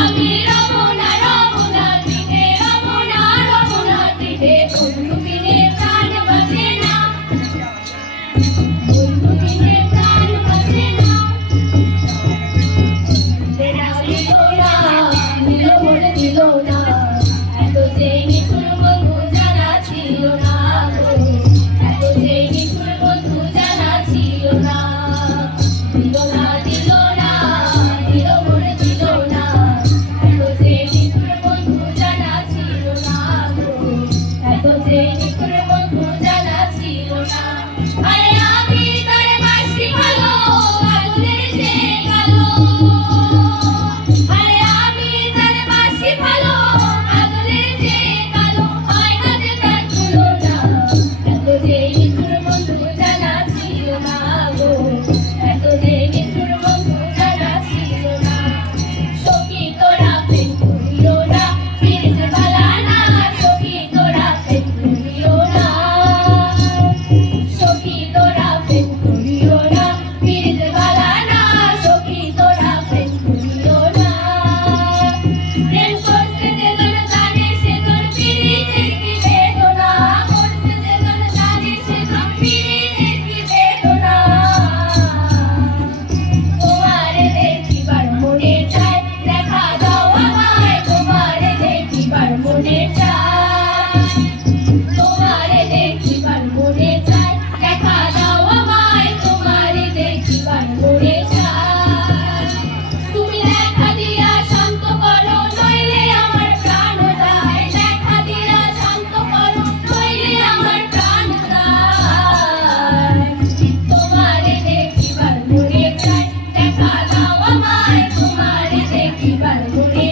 আমি রমনা রমনা তীরে রমনা রমনা তীরে বন্ধু বিনে প্রাণ বাঁচে না, বন্ধু বিনে প্রাণ বাঁচে না। দিল বলে দিল না, এত যে নিঠুর বন্ধু জানা ছিল না গো, এত যে নিঠুর বন্ধু জানা ছিল না। দিল না দিল না, দিল বলে দিল না, এত যে নিঠুর বন্ধু জানা ছিল না গো, এত যে নিঠুর বন্ধু জানা ছিল না। আরে আমি তার বাসি ভালো আগুনের চেয়ে কালো, আরে আমি তার বাসি ভালো আগুনের চেয়ে কালো, হয় না যে তার তুলনা, এত যে নিঠুর বন্ধু জানা ছিল না গো, এত যে নিঠুর বন্ধু জানা ছিল না। সখী তোরা প্রেম করিও না, পিরিত বালা না, সখী তোরা প্রেম করিও না, সখী তোরা প্রেম করিও না, পিরিত বালা না, সখী তোরা প্রেম করিও না। প্রেম করতে যেজন জানে সেজন পিরিতের কি বেদনা, করতে যেজন জানে সেজন পিরিতের কি বেদনা। তোমারে দেখিবার মনে চায়, দেখা দাও আমায়, তোমারে দেখিবার মনে চায়, তোমারে দেখিবার মনে চায়, দেখা দাও আমায়, তোমারে দেখিবার মনে চায়। তুমি দেখা দিয়া শান্ত করো, নইলে আমার প্রাণ যায়, দেখা দিয়া শান্ত করো, নইলে আমার প্রাণ যায়। তোমারে দেখিবার মনে চায়, দেখা দাও আমায়, তোমারে দেখিবার মনে